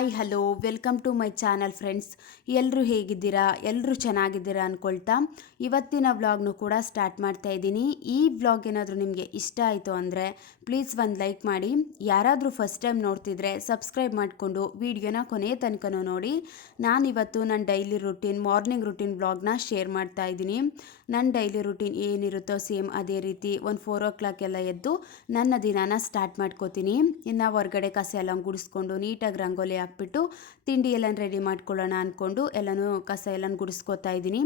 Hi hello welcome to my channel friends. ಎಲ್ಲರೂ ಹೇಗಿದ್ದೀರಾ? ಎಲ್ಲರೂ ಚೆನ್ನಾಗಿದ್ದೀರಾ ಅಂದ್ಕೊಳ್ತಾ ಇವತ್ತಿನ ವ್ಲಾಗ್ನು ಕೂಡ ಸ್ಟಾರ್ಟ್ ಮಾಡ್ತಾ ಇದ್ದೀನಿ. ಈ ವ್ಲಾಗ್ ಏನಾದರೂ ನಿಮಗೆ ಇಷ್ಟ ಆಯಿತು ಅಂದರೆ ಪ್ಲೀಸ್ ಒಂದು ಲೈಕ್ ಮಾಡಿ. ಯಾರಾದರೂ ಫಸ್ಟ್ ಟೈಮ್ ನೋಡ್ತಿದ್ರೆ ಸಬ್ಸ್ಕ್ರೈಬ್ ಮಾಡಿಕೊಂಡು ವಿಡಿಯೋನ ಕೊನೆಯ ತನಕನೂ ನೋಡಿ. ನಾನಿವತ್ತು ನನ್ನ ಡೈಲಿ ರುಟೀನ್ ಮಾರ್ನಿಂಗ್ ರುಟೀನ್ ವ್ಲಾಗ್ನ ಶೇರ್ ಮಾಡ್ತಾ ಇದ್ದೀನಿ. ನನ್ನ ಡೈಲಿ ರುಟೀನ್ ಏನಿರುತ್ತೋ ಸೇಮ್ ಅದೇ ರೀತಿ ಒಂದು 4 o'clock ಎಲ್ಲ ಎದ್ದು ನನ್ನ ದಿನಾನ ಸ್ಟಾರ್ಟ್ ಮಾಡ್ಕೋತೀನಿ. ಇನ್ನು ಹೊರಗಡೆ ಕಸ ಎಲ್ಲ ಗುಡಿಸ್ಕೊಂಡು ನೀಟಾಗಿ ರಂಗೋಲಿ ಹಾಕ್ಬಿಟ್ಟು ತಿಂಡಿ ಎಲ್ಲ ರೆಡಿ ಮಾಡ್ಕೊಳ್ಳೋಣ ಅಂದ್ಕೊಂಡು ಎಲ್ಲನೂ ಕಸ ಎಲ್ಲ ಗುಡಿಸ್ಕೊತಾ ಇದ್ದೀನಿ.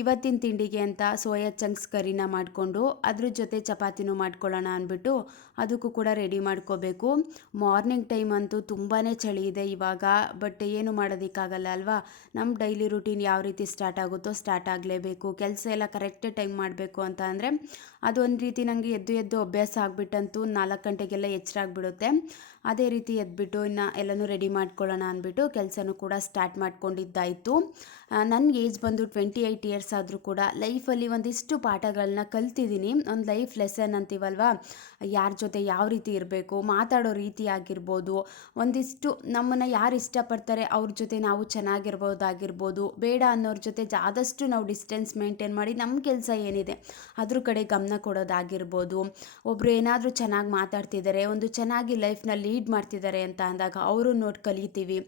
ಇವತ್ತಿನ ತಿಂಡಿಗೆ ಅಂತ ಸೋಯಾ ಚಂಕ್ಸ್ ಕರಿನ ಮಾಡಿಕೊಂಡು ಅದ್ರ ಜೊತೆ ಚಪಾತಿನೂ ಮಾಡ್ಕೊಳ್ಳೋಣ ಅಂದ್ಬಿಟ್ಟು ಅದಕ್ಕೂ ಕೂಡ ರೆಡಿ ಮಾಡ್ಕೋಬೇಕು. ಮಾರ್ನಿಂಗ್ ಟೈಮ್ ಅಂತೂ ತುಂಬಾ ಚಳಿ ಇದೆ ಇವಾಗ, ಬಟ್ ಏನು ಮಾಡೋದಕ್ಕಾಗಲ್ಲ ಅಲ್ವಾ. ನಮ್ಮ ಡೈಲಿ ರುಟೀನ್ ಯಾವ ರೀತಿ ಸ್ಟಾರ್ಟ್ ಆಗುತ್ತೋ ಸ್ಟಾರ್ಟ್ ಆಗಲೇಬೇಕು. ಕೆಲಸ ಎಲ್ಲ ಕರೆಕ್ಟ್ ಟೈಮ್ ಮಾಡಬೇಕು ಅಂತ ಅಂದರೆ ಅದೊಂದು ರೀತಿ ನನಗೆ ಎದ್ದು ಎದ್ದು ಅಭ್ಯಾಸ ಆಗಿಬಿಟ್ಟಂತೂ 4 ಗಂಟೆಗೆಲ್ಲ ಎಚ್ಚರ ಆಗಿಬಿಡುತ್ತೆ. ಅದೇ ರೀತಿ ಎದ್ಬಿಟ್ಟು ಇನ್ನು ಎಲ್ಲನೂ ರೆಡಿ ಮಾಡ್ಕೊಳ್ಳೋಣ ಅಂದ್ಬಿಟ್ಟು ಕೆಲಸನೂ ಕೂಡ ಸ್ಟಾರ್ಟ್ ಮಾಡ್ಕೊಂಡಿದ್ದಾಯಿತು. ನನ್ನ ಏಜ್ ಬಂದು 28 ಇಯರ್ಸ್ ಆದರೂ ಕೂಡ ಲೈಫಲ್ಲಿ ಒಂದಿಷ್ಟು ಪಾಠಗಳನ್ನ ಕಲ್ತಿದ್ದೀನಿ. ಒಂದು ಲೈಫ್ ಲೆಸನ್ ಅಂತೀವಲ್ವ, ಯಾರ ಜೊತೆ ಯಾವ ರೀತಿ ಇರಬೇಕು, ಮಾತಾಡೋ ರೀತಿ ಆಗಿರ್ಬೋದು, ಒಂದಿಷ್ಟು ನಮ್ಮನ್ನು ಯಾರು ಇಷ್ಟಪಡ್ತಾರೆ ಅವ್ರ ಜೊತೆ ನಾವು ಚೆನ್ನಾಗಿರ್ಬೋದಾಗಿರ್ಬೋದು, ಬೇಡ ಅನ್ನೋರ ಜೊತೆ ಆದಷ್ಟು ನಾವು ಡಿಸ್ಟೆನ್ಸ್ ಮೇಂಟೈನ್ ಮಾಡಿ ನಮ್ಮ ಕೆಲಸ ಏನಿದೆ ಅದ್ರ ಕಡೆ ಗಮನ ಕೊಡೋದಾಗಿರ್ಬೋದು. ಒಬ್ಬರು ಏನಾದರೂ ಚೆನ್ನಾಗಿ ಮಾತಾಡ್ತಿದ್ದಾರೆ, ಒಂದು ಚೆನ್ನಾಗಿ ಲೈಫ್ನ ಲೀಡ್ ಮಾಡ್ತಿದ್ದಾರೆ ಅಂತ ಅಂದಾಗ ಅವರು ನೋಡಿ ಕಲಿತೀವಿ.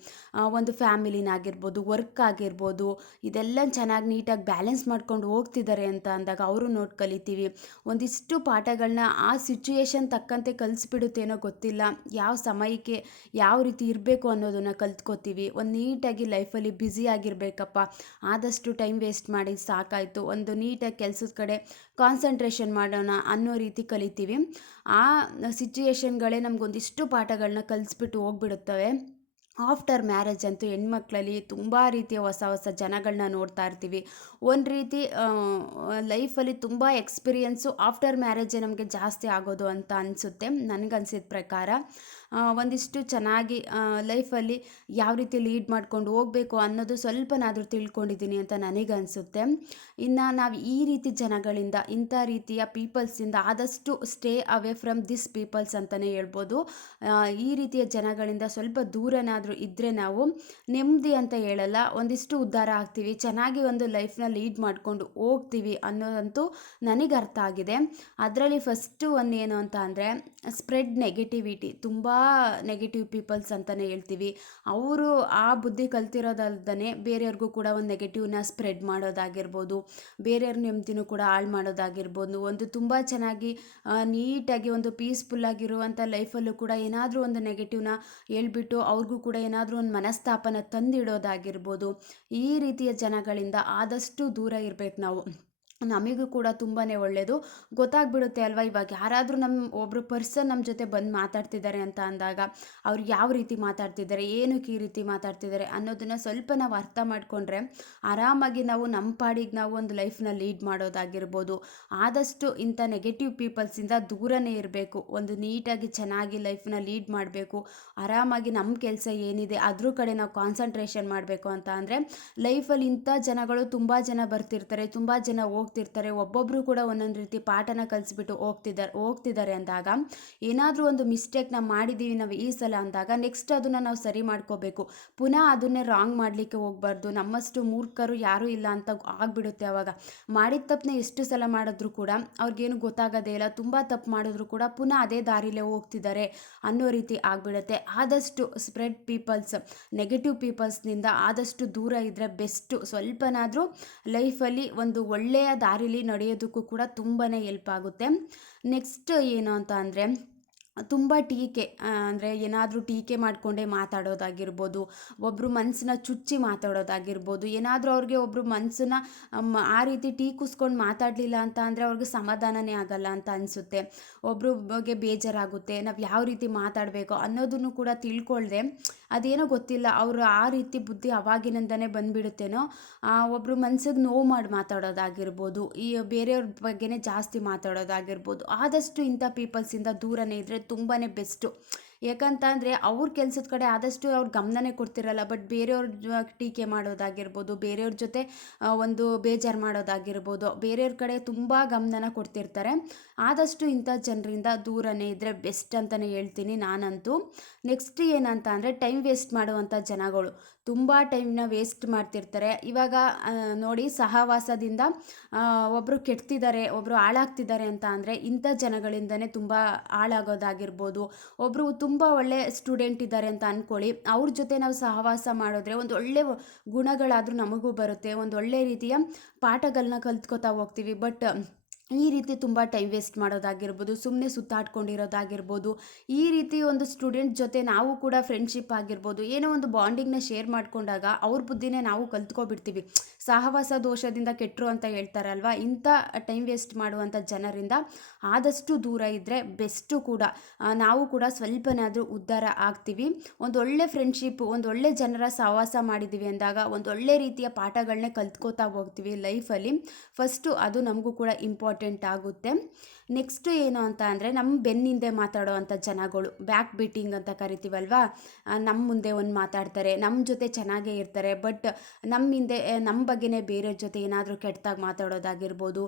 ಒಂದು ಫ್ಯಾಮಿಲಿನಾಗಿರ್ಬೋದು, ವರ್ಕ್ ಆಗಿರ್ಬೋದು, ಇದೆಲ್ಲ ಚೆನ್ನಾಗಿ ನೀಟಾಗಿ ಬ್ಯಾಲೆನ್ಸ್ ಮಾಡ್ಕೊಂಡು ಹೋಗ್ತಿದ್ದಾರೆ ಅಂತ ಅಂದಾಗ ಅವರು ನೋಡಿ ಕಲಿತೀವಿ. ಒಂದಿಷ್ಟು ಪಾಠಗಳನ್ನ ಆ ಸಿಚುಯೇಷನ್ ತಕ್ಕಂತೆ ಕಲಿಸ್ಬಿಡುತ್ತೇನೋ ಗೊತ್ತಿಲ್ಲ, ಯಾವ ಸಮಯಕ್ಕೆ ಯಾವ ರೀತಿ ಇರಬೇಕು ಅನ್ನೋದನ್ನು ಕಲ್ತ್ಕೋತೀವಿ. ಒಂದು ನೀಟಾಗಿ ಲೈಫಲ್ಲಿ ಬ್ಯುಸಿ ಆಗಿರಬೇಕಪ್ಪ, ಆದಷ್ಟು ಟೈಮ್ ವೇಸ್ಟ್ ಮಾಡಿ ಸಾಕಾಯಿತು, ಒಂದು ನೀಟಾಗಿ ಕೆಲಸದ ಕಡೆ ಕಾನ್ಸಂಟ್ರೇಷನ್ ಮಾಡೋಣ ಅನ್ನೋ ರೀತಿ ಕಲಿತೀವಿ. ಆ ಸಿಚುಯೇಷನ್ಗಳೇ ನಮಗೊಂದಿಷ್ಟು ಪಾಠಗಳನ್ನ ಕಲಿಸ್ಬಿಟ್ಟು ಹೋಗ್ಬಿಡುತ್ತವೆ. ಆಫ್ಟರ್ ಮ್ಯಾರೇಜ್ ಅಂತೂ ಹೆಣ್ಮಕ್ಳಲ್ಲಿ ತುಂಬ ರೀತಿಯ ಹೊಸ ಹೊಸ ಜನಗಳನ್ನ ನೋಡ್ತಾ ಇರ್ತೀವಿ. ಒಂದು ರೀತಿ ಲೈಫಲ್ಲಿ ತುಂಬ ಎಕ್ಸ್ಪೀರಿಯೆನ್ಸು ಆಫ್ಟರ್ ಮ್ಯಾರೇಜೇ ನಮಗೆ ಜಾಸ್ತಿ ಆಗೋದು ಅಂತ ಅನಿಸುತ್ತೆ ನನಗನ್ಸಿದ ಪ್ರಕಾರ. ಒಂದಿಷ್ಟು ಚೆನ್ನಾಗಿ ಲೈಫಲ್ಲಿ ಯಾವ ರೀತಿ ಲೀಡ್ ಮಾಡ್ಕೊಂಡು ಹೋಗಬೇಕು ಅನ್ನೋದು ಸ್ವಲ್ಪನಾದರೂ ತಿಳ್ಕೊಂಡಿದ್ದೀನಿ ಅಂತ ನನಗನ್ಸುತ್ತೆ. ಇನ್ನು ನಾವು ಈ ರೀತಿ ಜನಗಳಿಂದ, ಇಂಥ ರೀತಿಯ ಪೀಪಲ್ಸಿಂದ ಆದಷ್ಟು stay away from this peoples ಅಂತಲೇ ಹೇಳ್ಬೋದು. ಈ ರೀತಿಯ ಜನಗಳಿಂದ ಸ್ವಲ್ಪ ದೂರನಾದರೂ ಇದ್ದರೆ ನಾವು ನೆಮ್ಮದಿ ಅಂತ ಹೇಳಲ್ಲ, ಒಂದಿಷ್ಟು ಉದ್ಧಾರ ಆಗ್ತೀವಿ, ಚೆನ್ನಾಗಿ ಒಂದು ಲೈಫ್ನ ಲೀಡ್ ಮಾಡಿಕೊಂಡು ಹೋಗ್ತೀವಿ ಅನ್ನೋದಂತೂ ನನಗೆ ಅರ್ಥ ಆಗಿದೆ. ಅದರಲ್ಲಿ ಫಸ್ಟು ಒಂದು ಏನು ಅಂತ ಅಂದರೆ ಸ್ಪ್ರೆಡ್ ನೆಗೆಟಿವಿಟಿ. ತುಂಬ ನೆಗೆಟಿವ್ ಪೀಪಲ್ಸ್ ಅಂತಲೇ ಹೇಳ್ತೀವಿ. ಅವರು ಆ ಬುದ್ಧಿ ಕಲ್ತಿರೋದಲ್ದೇ ಬೇರೆಯವ್ರಿಗೂ ಕೂಡ ಒಂದು ನೆಗೆಟಿವ್ನ ಸ್ಪ್ರೆಡ್ ಮಾಡೋದಾಗಿರ್ಬೋದು, ಬೇರೆಯವ್ರ ನೆಮ್ಮದಿನೂ ಕೂಡ ಹಾಳು ಮಾಡೋದಾಗಿರ್ಬೋದು. ಒಂದು ತುಂಬ ಚೆನ್ನಾಗಿ ನೀಟಾಗಿ ಒಂದು ಪೀಸ್ಫುಲ್ಲಾಗಿರುವಂಥ ಲೈಫಲ್ಲೂ ಕೂಡ ಏನಾದರೂ ಒಂದು ನೆಗೆಟಿವ್ನ ಹೇಳ್ಬಿಟ್ಟು ಅವ್ರಿಗೂ ಕೂಡ ಏನಾದರೂ ಒಂದು ಮನಸ್ತಾಪನ ತಂದಿಡೋದಾಗಿರ್ಬೋದು. ಈ ರೀತಿಯ ಜನಗಳಿಂದ ಆದಷ್ಟು ದೂರ ಇರಬೇಕು ನಾವು. ನಮಗೂ ಕೂಡ ತುಂಬಾ ಒಳ್ಳೆಯದು. ಗೊತ್ತಾಗ್ಬಿಡುತ್ತೆ ಅಲ್ವಾ, ಇವಾಗ ಯಾರಾದರೂ ಒಬ್ಬರು ಪರ್ಸನ್ ನಮ್ಮ ಜೊತೆ ಬಂದು ಮಾತಾಡ್ತಿದ್ದಾರೆ ಅಂತ ಅಂದಾಗ ಅವ್ರು ಯಾವ ರೀತಿ ಮಾತಾಡ್ತಿದ್ದಾರೆ, ಏನಕ್ಕೆ ಈ ರೀತಿ ಮಾತಾಡ್ತಿದ್ದಾರೆ ಅನ್ನೋದನ್ನು ಸ್ವಲ್ಪ ನಾವು ಅರ್ಥ ಮಾಡಿಕೊಂಡ್ರೆ ಆರಾಮಾಗಿ ನಾವು ನಮ್ಮ ಪಾಡಿಗೆ ನಾವು ಒಂದು ಲೈಫ್ನ ಲೀಡ್ ಮಾಡೋದಾಗಿರ್ಬೋದು. ಆದಷ್ಟು ಇಂಥ ನೆಗೆಟಿವ್ ಪೀಪಲ್ಸಿಂದ ದೂರನೇ ಇರಬೇಕು. ಒಂದು ನೀಟಾಗಿ ಚೆನ್ನಾಗಿ ಲೈಫ್ನ ಲೀಡ್ ಮಾಡಬೇಕು, ಆರಾಮಾಗಿ ನಮ್ಮ ಕೆಲಸ ಏನಿದೆ ಅದ್ರ ಕಡೆ ನಾವು ಕಾನ್ಸಂಟ್ರೇಷನ್ ಮಾಡಬೇಕು ಅಂತ ಅಂದರೆ ಲೈಫಲ್ಲಿ ಇಂಥ ಜನಗಳು ತುಂಬ ಜನ ಬರ್ತಿರ್ತಾರೆ, ತುಂಬ ಜನ ಹೋಗ್ತಿರ್ತಾರೆ. ಒಬ್ಬೊಬ್ಬರು ಕೂಡ ಒಂದೊಂದು ರೀತಿ ಪಾಠನ ಕಲಿಸ್ಬಿಟ್ಟು ಹೋಗ್ತಿದ್ದಾರೆ ಅಂದಾಗ ಏನಾದರೂ ಒಂದು ಮಿಸ್ಟೇಕ್ ನಾವು ಮಾಡಿದ್ದೀವಿ ನಾವು ಈ ಸಲ ಅಂದಾಗ ನೆಕ್ಸ್ಟ್ ಅದನ್ನು ನಾವು ಸರಿ ಮಾಡ್ಕೋಬೇಕು. ಪುನಃ ಅದನ್ನೇ ರಾಂಗ್ ಮಾಡಲಿಕ್ಕೆ ಹೋಗಬಾರ್ದು. ನಮ್ಮಷ್ಟು ಮೂರ್ಖರು ಯಾರೂ ಇಲ್ಲ ಅಂತ ಆಗಿಬಿಡುತ್ತೆ. ಅವಾಗ ಮಾಡಿದ ತಪ್ಪನ್ನ ಎಷ್ಟು ಸಲ ಮಾಡಿದ್ರು ಕೂಡ ಅವ್ರಿಗೇನು ಗೊತ್ತಾಗೋದೇ ಇಲ್ಲ. ತುಂಬ ತಪ್ಪು ಮಾಡಿದ್ರು ಕೂಡ ಪುನಃ ಅದೇ ದಾರಿಲೇ ಹೋಗ್ತಿದ್ದಾರೆ ಅನ್ನೋ ರೀತಿ ಆಗಿಬಿಡುತ್ತೆ. ಆದಷ್ಟು ಸ್ಪ್ರೆಡ್ ಪೀಪಲ್ಸ್, ನೆಗೆಟಿವ್ ಪೀಪಲ್ಸ್ನಿಂದ ಆದಷ್ಟು ದೂರ ಇದ್ದರೆ ಬೆಸ್ಟು. ಸ್ವಲ್ಪನಾದರೂ ಲೈಫಲ್ಲಿ ಒಂದು ಒಳ್ಳೆಯ ದಾರಿಲಿ ನಡೆಯೋದಕ್ಕೂ ಕೂಡ ತುಂಬಾ ಹೆಲ್ಪ್ ಆಗುತ್ತೆ. ನೆಕ್ಸ್ಟ್ ಏನು ಅಂತ ಅಂದರೆ ತುಂಬ ಟೀಕೆ, ಅಂದರೆ ಏನಾದರೂ ಟೀಕೆ ಮಾಡಿಕೊಂಡೇ ಮಾತಾಡೋದಾಗಿರ್ಬೋದು, ಒಬ್ಬರು ಮನಸ್ಸನ್ನ ಚುಚ್ಚಿ ಮಾತಾಡೋದಾಗಿರ್ಬೋದು, ಏನಾದರೂ ಅವ್ರಿಗೆ ಒಬ್ಬರು ಮನಸ್ಸನ್ನ ಆ ರೀತಿ ಟೀಕಿಸ್ಕೊಂಡು ಮಾತಾಡಲಿಲ್ಲ ಅಂತ ಅಂದರೆ ಅವ್ರಿಗೆ ಸಮಾಧಾನನೇ ಆಗಲ್ಲ ಅಂತ ಅನಿಸುತ್ತೆ. ಒಬ್ಬರು ಬಗ್ಗೆ ಬೇಜಾರಾಗುತ್ತೆ, ನಾವು ಯಾವ ರೀತಿ ಮಾತಾಡಬೇಕು ಅನ್ನೋದನ್ನು ಕೂಡ ತಿಳ್ಕೊಳ್ದೆ ಅದೇನೋ ಗೊತ್ತಿಲ್ಲ ಅವರು ಆ ರೀತಿ ಬುದ್ಧಿ ಅವಾಗಿನಿಂದನೇ ಬಂದುಬಿಡುತ್ತೇನೋ. ಒಬ್ಬರು ಮನ್ಸಿಗೆ ನೋವು ಮಾಡಿ ಮಾತಾಡೋದಾಗಿರ್ಬೋದು, ಈ ಬೇರೆಯವ್ರ ಬಗ್ಗೆನೇ ಜಾಸ್ತಿ ಮಾತಾಡೋದಾಗಿರ್ಬೋದು. ಆದಷ್ಟು ಇಂಥ ಪೀಪಲ್ಸಿಂದ ದೂರನೇ ಇದ್ದರೆ ತುಂಬಾ ಬೆಸ್ಟು. ಯಾಕಂತಂದರೆ ಅವ್ರ ಕೆಲಸದ ಕಡೆ ಆದಷ್ಟು ಅವ್ರು ಗಮನನೇ ಕೊಡ್ತಿರಲ್ಲ. ಬಟ್ ಬೇರೆಯವ್ರ ಟೀಕೆ ಮಾಡೋದಾಗಿರ್ಬೋದು, ಬೇರೆಯವ್ರ ಜೊತೆ ಒಂದು ಬೇಜಾರು ಮಾಡೋದಾಗಿರ್ಬೋದು, ಬೇರೆಯವ್ರ ಕಡೆ ತುಂಬ ಗಮನನ ಕೊಡ್ತಿರ್ತಾರೆ. ಆದಷ್ಟು ಇಂಥ ಜನರಿಂದ ದೂರನೇ ಇದ್ದರೆ ಬೆಸ್ಟ್ ಅಂತಲೇ ಹೇಳ್ತೀನಿ ನಾನಂತೂ. ನೆಕ್ಸ್ಟ್ ಏನಂತ ಅಂದರೆ ಟೈಮ್ ವೇಸ್ಟ್ ಮಾಡುವಂಥ ಜನಗಳು ತುಂಬ ಟೈಮ್ನ ವೇಸ್ಟ್ ಮಾಡ್ತಿರ್ತಾರೆ. ಇವಾಗ ನೋಡಿ, ಸಹವಾಸದಿಂದ ಒಬ್ಬರು ಕೆಡ್ತಿದ್ದಾರೆ, ಒಬ್ಬರು ಹಾಳಾಗ್ತಿದ್ದಾರೆ ಅಂತ ಅಂದರೆ ಇಂಥ ಜನಗಳಿಂದನೇ ತುಂಬ ಹಾಳಾಗೋದಾಗಿರ್ಬೋದು. ಒಬ್ಬರು ತುಂಬ ಒಳ್ಳೆ ಸ್ಟೂಡೆಂಟ್ ಇದ್ದಾರೆ ಅಂತ ಅಂದ್ಕೊಳ್ಳಿ, ಅವ್ರ ಜೊತೆ ನಾವು ಸಹವಾಸ ಮಾಡಿದ್ರೆ ಒಂದು ಒಳ್ಳೆ ಗುಣಗಳಾದರೂ ನಮಗೂ ಬರುತ್ತೆ, ಒಂದು ಒಳ್ಳೆ ರೀತಿಯ ಪಾಠಗಳನ್ನ ಕಲ್ತ್ಕೋತಾ ಹೋಗ್ತೀವಿ. ಬಟ್ ಈ ರೀತಿ ತುಂಬ ಟೈಮ್ ವೇಸ್ಟ್ ಮಾಡೋದಾಗಿರ್ಬೋದು, ಸುಮ್ಮನೆ ಸುತ್ತಾಡ್ಕೊಂಡಿರೋದಾಗಿರ್ಬೋದು, ಈ ರೀತಿ ಒಂದು ಸ್ಟೂಡೆಂಟ್ ಜೊತೆ ನಾವು ಕೂಡ ಫ್ರೆಂಡ್ಶಿಪ್ ಆಗಿರ್ಬೋದು, ಏನೋ ಒಂದು ಬಾಂಡಿಂಗ್ನ ಶೇರ್ ಮಾಡಿಕೊಂಡಾಗ ಅವ್ರ ಬುದ್ಧಿನೇ ನಾವು ಕಲ್ತ್ಕೊಬಿಡ್ತೀವಿ. ಸಹವಾಸ ದೋಷದಿಂದ ಕೆಟ್ಟರು ಅಂತ ಹೇಳ್ತಾರಲ್ವ, ಇಂಥ ಟೈಮ್ ವೇಸ್ಟ್ ಮಾಡುವಂಥ ಜನರಿಂದ ಆದಷ್ಟು ದೂರ ಇದ್ದರೆ ಬೆಸ್ಟು ಕೂಡ. ನಾವು ಕೂಡ ಸ್ವಲ್ಪನಾದರೂ ಉದ್ಧಾರ ಆಗ್ತೀವಿ. ಒಂದು ಒಳ್ಳೆ ಫ್ರೆಂಡ್ಶಿಪ್, ಒಂದು ಒಳ್ಳೆ ಜನರ ಸಹವಾಸ ಮಾಡಿದ್ದೀವಿ ಅಂದಾಗ ಒಂದು ಒಳ್ಳೆ ರೀತಿಯ ಪಾಠಗಳನ್ನೇ ಕಲ್ತ್ಕೋತಾ ಹೋಗ್ತೀವಿ ಲೈಫಲ್ಲಿ. ಫಸ್ಟು ಅದು ನಮಗೂ ಕೂಡ ಇಂಪಾರ್ಟೆಂಟ್ ಆಗುತ್ತೆ. ನೆಕ್ಸ್ಟು ಏನು ಅಂತ ಅಂದರೆ ನಮ್ಮ ಬೆನ್ನಿಂದೆ ಮಾತಾಡೋ ಅಂಥ ಜನಗಳು, ಬ್ಯಾಕ್ ಬೀಟಿಂಗ್ ಅಂತ ಕರಿತೀವಲ್ವಾ. ನಮ್ಮ ಮುಂದೆ ಒಂದು ಮಾತಾಡ್ತಾರೆ, ನಮ್ಮ ಜೊತೆ ಚೆನ್ನಾಗೇ ಇರ್ತಾರೆ, ಬಟ್ ನಮ್ಮ ಹಿಂದೆ ನಮ್ಮ ಬಗ್ಗೆನೇ ಬೇರೆಯವ್ರ ಜೊತೆ ಏನಾದರೂ ಕೆಟ್ಟದಾಗಿ ಮಾತಾಡೋದಾಗಿರ್ಬೋದು,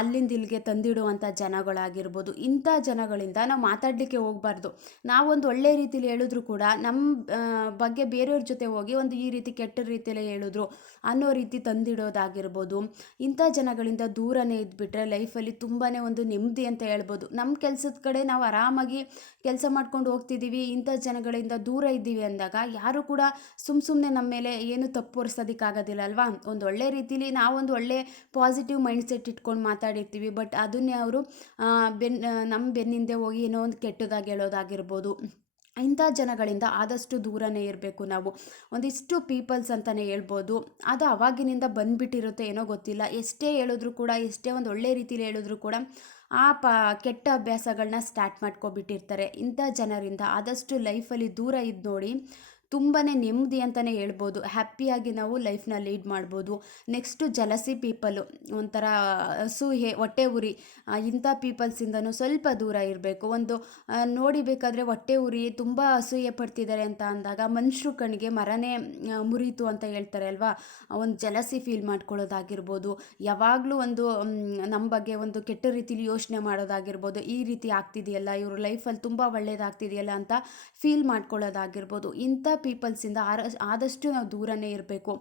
ಅಲ್ಲಿಂದ ಇಲ್ಲಿಗೆ ತಂದಿಡುವಂಥ ಜನಗಳಾಗಿರ್ಬೋದು. ಇಂಥ ಜನಗಳಿಂದ ನಾವು ಮಾತಾಡಲಿಕ್ಕೆ ಹೋಗಬಾರ್ದು. ನಾವೊಂದು ಒಳ್ಳೆ ರೀತಿಲಿ ಹೇಳಿದ್ರು ಕೂಡ ನಮ್ಮ ಬಗ್ಗೆ ಬೇರೆಯವ್ರ ಜೊತೆ ಹೋಗಿ ಒಂದು ಈ ರೀತಿ ಕೆಟ್ಟ ರೀತಿಯಲ್ಲೇ ಹೇಳಿದ್ರು ಅನ್ನೋ ರೀತಿ ತಂದಿಡೋದಾಗಿರ್ಬೋದು. ಇಂಥ ಜನಗಳಿಂದ ದೂರನೇ ಇದ್ಬಿಟ್ರೆ ಲೈಫಲ್ಲಿ ತುಂಬಾ ಒಂದು ನೆಮ್ಮದಿ ಅಂತ ಹೇಳ್ಬೋದು. ನಮ್ಮ ಕೆಲಸದ ಕಡೆ ನಾವು ಆರಾಮಾಗಿ ಕೆಲಸ ಮಾಡ್ಕೊಂಡು ಹೋಗ್ತಿದ್ದೀವಿ, ಇಂಥ ಜನಗಳಿಂದ ದೂರ ಇದ್ದೀವಿ ಅಂದಾಗ ಯಾರು ಕೂಡ ಸುಮ್ಮನೆ ನಮ್ಮ ಮೇಲೆ ಏನು ತಪ್ಪು ಹೊರಿಸೋದಕ್ಕಾಗೋದಿಲ್ಲ ಅಲ್ವಾ. ಒಂದು ಒಳ್ಳೆ ರೀತಿಲಿ ನಾವೊಂದು ಒಳ್ಳೆ ಪಾಸಿಟಿವ್ ಮೈಂಡ್ ಸೆಟ್ ಇಟ್ಕೊಂಡು ಮಾತಾಡಿರ್ತೀವಿ, ಬಟ್ ಅದನ್ನೇ ಅವರು ನಮ್ಮ ಬೆನ್ನಿಂದೆ ಹೋಗಿ ಏನೋ ಒಂದು ಕೆಟ್ಟದಾಗಿ ಹೇಳೋದಾಗಿರ್ಬೋದು. ಇಂಥ ಜನಗಳಿಂದ ಆದಷ್ಟು ದೂರನೇ ಇರಬೇಕು ನಾವು. ಒಂದಿಷ್ಟು ಪೀಪಲ್ಸ್ ಅಂತಲೇ ಹೇಳ್ಬೋದು, ಅದು ಅವಾಗಿನಿಂದ ಬಂದುಬಿಟ್ಟಿರುತ್ತೆ ಏನೋ ಗೊತ್ತಿಲ್ಲ. ಎಷ್ಟೇ ಹೇಳಿದ್ರು ಕೂಡ, ಎಷ್ಟೇ ಒಂದು ಒಳ್ಳೆ ರೀತಿಲಿ ಹೇಳಿದ್ರು ಕೂಡ ಆ ಕೆಟ್ಟ ಅಭ್ಯಾಸಗಳನ್ನ ಸ್ಟಾರ್ಟ್ ಮಾಡ್ಕೊಬಿಟ್ಟಿರ್ತಾರೆ. ಇಂಥ ಜನರಿಂದ ಆದಷ್ಟು ಲೈಫಲ್ಲಿ ದೂರ ಇದ್ದು ನೋಡಿ, ತುಂಬಾ ನೆಮ್ಮದಿ ಅಂತಲೇ ಹೇಳ್ಬೋದು. ಹ್ಯಾಪಿಯಾಗಿ ನಾವು ಲೈಫ್ನ ಲೀಡ್ ಮಾಡ್ಬೋದು. ನೆಕ್ಸ್ಟು ಜಲಸಿ ಪೀಪಲ್ಲು, ಒಂಥರ ಅಸೂಯೆ, ಹೊಟ್ಟೆ ಉರಿ, ಇಂಥ ಪೀಪಲ್ಸಿಂದನೂ ಸ್ವಲ್ಪ ದೂರ ಇರಬೇಕು. ಒಂದು ನೋಡಿಬೇಕಾದ್ರೆ ಹೊಟ್ಟೆ ಉರಿ, ತುಂಬ ಅಸೂಯೆ ಪಡ್ತಿದ್ದಾರೆ ಅಂತ ಅಂದಾಗ ಮನುಷ್ಯರು ಕಣ್ಣಿಗೆ ಮರನೇ ಮುರಿತು ಅಂತ ಹೇಳ್ತಾರೆ ಅಲ್ವಾ. ಒಂದು ಜಲಸಿ ಫೀಲ್ ಮಾಡ್ಕೊಳ್ಳೋದಾಗಿರ್ಬೋದು, ಯಾವಾಗಲೂ ಒಂದು ನಮ್ಮ ಬಗ್ಗೆ ಒಂದು ಕೆಟ್ಟ ರೀತಿಲಿ ಯೋಚನೆ ಮಾಡೋದಾಗಿರ್ಬೋದು, ಈ ರೀತಿ ಆಗ್ತಿದೆಯಲ್ಲ, ಇವ್ರ ಲೈಫಲ್ಲಿ ತುಂಬ ಒಳ್ಳೇದಾಗ್ತಿದೆಯಲ್ಲ ಅಂತ ಫೀಲ್ ಮಾಡ್ಕೊಳ್ಳೋದಾಗಿರ್ಬೋದು. ಇಂಥ ಪೀಪಲ್ಸಿಂದ ಆದಷ್ಟು ನಾವು ದೂರನೇ ಇರಬೇಕು.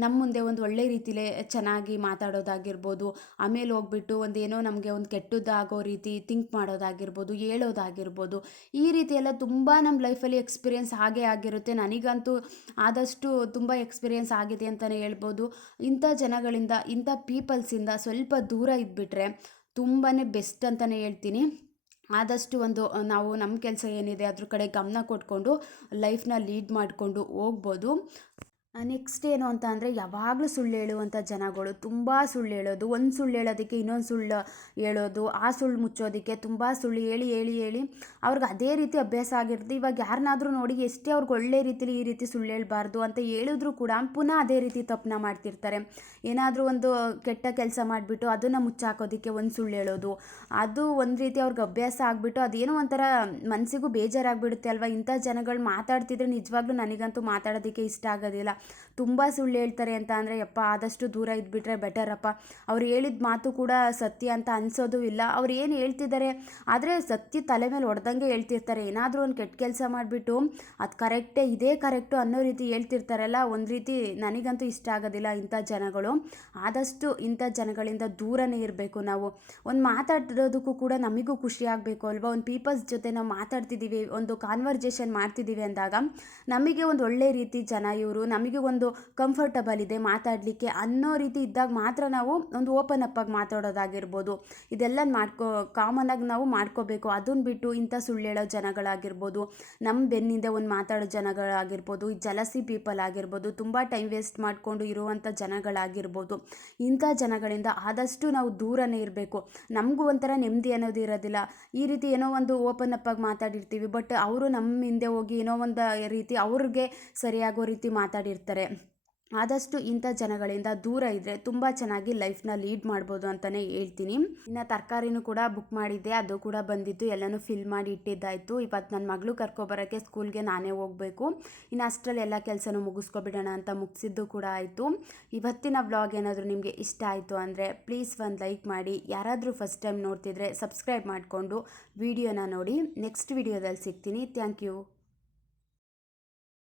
ನಮ್ಮ ಮುಂದೆ ಒಂದು ಒಳ್ಳೆ ರೀತಿಲೇ ಚೆನ್ನಾಗಿ ಮಾತಾಡೋದಾಗಿರ್ಬೋದು, ಆಮೇಲೆ ಹೋಗ್ಬಿಟ್ಟು ಒಂದೇನೋ ನಮಗೆ ಒಂದು ಕೆಟ್ಟದ್ದಾಗೋ ರೀತಿ ಥಿಂಕ್ ಮಾಡೋದಾಗಿರ್ಬೋದು, ಹೇಳೋದಾಗಿರ್ಬೋದು, ಈ ರೀತಿ ಎಲ್ಲ ತುಂಬ ನಮ್ಮ ಲೈಫಲ್ಲಿ ಎಕ್ಸ್ಪೀರಿಯೆನ್ಸ್ ಆಗೇ ಆಗಿರುತ್ತೆ. ನನಗಂತೂ ಆದಷ್ಟು ತುಂಬ ಎಕ್ಸ್ಪೀರಿಯೆನ್ಸ್ ಆಗಿದೆ ಅಂತಲೇ ಹೇಳ್ಬೋದು. ಇಂಥ ಜನಗಳಿಂದ, ಇಂಥ ಪೀಪಲ್ಸಿಂದ ಸ್ವಲ್ಪ ದೂರ ಇದ್ಬಿಟ್ರೆ ತುಂಬಾ ಬೆಸ್ಟ್ ಅಂತಲೇ ಹೇಳ್ತೀನಿ. ಆದಷ್ಟು ಒಂದು ನಾವು ನಮ್ಮ ಕೆಲಸ ಏನಿದೆ ಅದ್ರ ಕಡೆ ಗಮನ ಕೊಟ್ಕೊಂಡು ಲೈಫ್ನ ಲೀಡ್ ಮಾಡಿಕೊಂಡು ಹೋಗ್ಬೋದು. ನೆಕ್ಸ್ಟ್ ಏನು ಅಂತ ಅಂದರೆ ಯಾವಾಗಲೂ ಸುಳ್ಳು ಹೇಳುವಂಥ ಜನಗಳು, ತುಂಬ ಸುಳ್ಳು ಹೇಳೋದು, ಒಂದು ಸುಳ್ಳು ಹೇಳೋದಕ್ಕೆ ಇನ್ನೊಂದು ಸುಳ್ಳು ಹೇಳೋದು, ಆ ಸುಳ್ಳು ಮುಚ್ಚೋದಕ್ಕೆ ತುಂಬ ಸುಳ್ಳು ಹೇಳಿ ಹೇಳಿ ಹೇಳಿ ಅವ್ರಿಗೆ ಅದೇ ರೀತಿ ಅಭ್ಯಾಸ ಆಗಿರುತ್ತೆ. ಇವಾಗ ಯಾರನ್ನಾದರೂ ನೋಡಿ ಎಷ್ಟೇ ಅವ್ರಿಗೆ ಒಳ್ಳೆ ರೀತಿಲಿ ಈ ರೀತಿ ಸುಳ್ಳು ಹೇಳಬಾರ್ದು ಅಂತ ಹೇಳಿದ್ರು ಕೂಡ ಪುನಃ ಅದೇ ರೀತಿ ತಪ್ಪನ್ನ ಮಾಡ್ತಿರ್ತಾರೆ. ಏನಾದರೂ ಒಂದು ಕೆಟ್ಟ ಕೆಲಸ ಮಾಡಿಬಿಟ್ಟು ಅದನ್ನು ಮುಚ್ಚಾಕೋದಕ್ಕೆ ಒಂದು ಸುಳ್ಳು ಹೇಳೋದು, ಅದು ಒಂದು ರೀತಿ ಅವ್ರಿಗೆ ಅಭ್ಯಾಸ ಆಗಿಬಿಟ್ಟು ಅದೇನೋ ಒಂಥರ ಮನಸ್ಸಿಗೂ ಬೇಜಾರಾಗಿಬಿಡುತ್ತೆ ಅಲ್ವಾ. ಇಂಥ ಜನಗಳು ಮಾತಾಡ್ತಿದ್ರೆ ನಿಜವಾಗ್ಲೂ ನನಗಂತೂ ಮಾತಾಡೋದಕ್ಕೆ ಇಷ್ಟ ಆಗೋದಿಲ್ಲ. ತುಂಬ ಸುಳ್ಳು ಹೇಳ್ತಾರೆ ಅಂತ ಅಂದರೆ ಯಪ್ಪ ಆದಷ್ಟು ದೂರ ಇದ್ಬಿಟ್ರೆ ಬೆಟರಪ್ಪ. ಅವ್ರು ಹೇಳಿದ ಮಾತು ಕೂಡ ಸತ್ಯ ಅಂತ ಅನಿಸೋದು ಇಲ್ಲ. ಅವ್ರು ಏನು ಹೇಳ್ತಿದ್ದಾರೆ ಆದರೆ ಸತ್ಯ ತಲೆ ಮೇಲೆ ಹೊಡೆದಂಗೆ ಹೇಳ್ತಿರ್ತಾರೆ. ಏನಾದರೂ ಒಂದು ಕೆಟ್ಟ ಕೆಲಸ ಮಾಡಿಬಿಟ್ಟು ಅದು ಕರೆಕ್ಟೇ, ಇದೇ ಕರೆಕ್ಟು ಅನ್ನೋ ರೀತಿ ಹೇಳ್ತಿರ್ತಾರಲ್ಲ, ಒಂದು ರೀತಿ ನನಗಂತೂ ಇಷ್ಟ ಆಗೋದಿಲ್ಲ ಇಂಥ ಜನಗಳು. ಆದಷ್ಟು ಇಂಥ ಜನಗಳಿಂದ ದೂರನೇ ಇರಬೇಕು ನಾವು. ಒಂದು ಮಾತಾಡೋದಕ್ಕೂ ಕೂಡ ನಮಗೂ ಖುಷಿ ಆಗಬೇಕು ಅಲ್ವಾ. ಒಂದು ಪೀಪಲ್ಸ್ ಜೊತೆ ನಾವು ಮಾತಾಡ್ತಿದ್ದೀವಿ, ಒಂದು ಕಾನ್ವರ್ಜೇಷನ್ ಮಾಡ್ತಿದ್ದೀವಿ ಅಂದಾಗ ನಮಗೆ ಒಂದು ಒಳ್ಳೆ ರೀತಿ ಜನ ಇವರು, ನಮಗೆ ಒಂದು ಕಂಫರ್ಟಬಲ್ ಇದೆ ಮಾತಾಡಲಿಕ್ಕೆ ಅನ್ನೋ ರೀತಿ ಇದ್ದಾಗ ಮಾತ್ರ ನಾವು ಒಂದು ಓಪನ್ ಅಪ್ ಆಗಿ ಮಾತಾಡೋದಾಗಿರ್ಬೋದು, ಇದೆಲ್ಲ ಕಾಮನಾಗಿ ನಾವು ಮಾಡ್ಕೋಬೇಕು. ಅದನ್ನು ಬಿಟ್ಟು ಇಂಥ ಸುಳ್ಳು ಹೇಳೋ ಜನಗಳಾಗಿರ್ಬೋದು, ನಮ್ಮ ಬೆನ್ನಿಂದ ಒಂದು ಮಾತಾಡೋ ಜನಗಳಾಗಿರ್ಬೋದು, ಈ ಜಲಸಿ ಪೀಪಲ್ ಆಗಿರ್ಬೋದು, ತುಂಬ ಟೈಮ್ ವೇಸ್ಟ್ ಮಾಡಿಕೊಂಡು ಇರುವಂಥ ಜನಗಳಾಗಿರ್ಬೋದು, ಇಂಥ ಜನಗಳಿಂದ ಆದಷ್ಟು ನಾವು ದೂರನೇ ಇರಬೇಕು. ನಮಗೂ ಒಂಥರ ನೆಮ್ಮದಿ ಅನ್ನೋದು ಇರೋದಿಲ್ಲ. ಈ ರೀತಿ ಏನೋ ಒಂದು ಓಪನ್ ಅಪ್ ಆಗಿ ಮಾತಾಡಿರ್ತೀವಿ, ಬಟ್ ಅವರು ನಮ್ಮ ಹಿಂದೆ ಹೋಗಿ ಏನೋ ಒಂದು ರೀತಿ ಅವ್ರಿಗೆ ಸರಿಯಾಗೋ ರೀತಿ ಮಾತಾಡಿರ್ತಾರೆ. ಆದಷ್ಟು ಇಂಥ ಜನಗಳಿಂದ ದೂರ ಇದ್ದರೆ ತುಂಬ ಚೆನ್ನಾಗಿ ಲೈಫ್ನ ಲೀಡ್ ಮಾಡ್ಬೋದು ಅಂತಲೇ ಹೇಳ್ತೀನಿ. ಇನ್ನು ತರಕಾರಿನೂ ಕೂಡ ಬುಕ್ ಮಾಡಿದ್ದೆ, ಅದು ಕೂಡ ಬಂದಿತ್ತು, ಎಲ್ಲನೂ ಫಿಲ್ ಮಾಡಿ ಇಟ್ಟಿದ್ದಾಯಿತು. ಇವತ್ತು ನನ್ನ ಮಗಳು ಕರ್ಕೊಬರೋಕ್ಕೆ ಸ್ಕೂಲ್ಗೆ ನಾನೇ ಹೋಗಬೇಕು. ಇನ್ನು ಅಷ್ಟರಲ್ಲಿ ಎಲ್ಲ ಕೆಲಸನೂ ಮುಗಿಸ್ಕೊಬಿಡೋಣ ಅಂತ ಮುಗಿಸಿದ್ದು ಕೂಡ ಆಯಿತು. ಇವತ್ತಿನ ವ್ಲಾಗ್ ಏನಾದರೂ ನಿಮಗೆ ಇಷ್ಟ ಆಯಿತು ಅಂದರೆ ಪ್ಲೀಸ್ ಒಂದು ಲೈಕ್ ಮಾಡಿ. ಯಾರಾದರೂ ಫಸ್ಟ್ ಟೈಮ್ ನೋಡ್ತಿದ್ರೆ ಸಬ್ಸ್ಕ್ರೈಬ್ ಮಾಡಿಕೊಂಡು ವಿಡಿಯೋನ ನೋಡಿ. ನೆಕ್ಸ್ಟ್ ವಿಡಿಯೋದಲ್ಲಿ ಸಿಗ್ತೀನಿ. Thank you.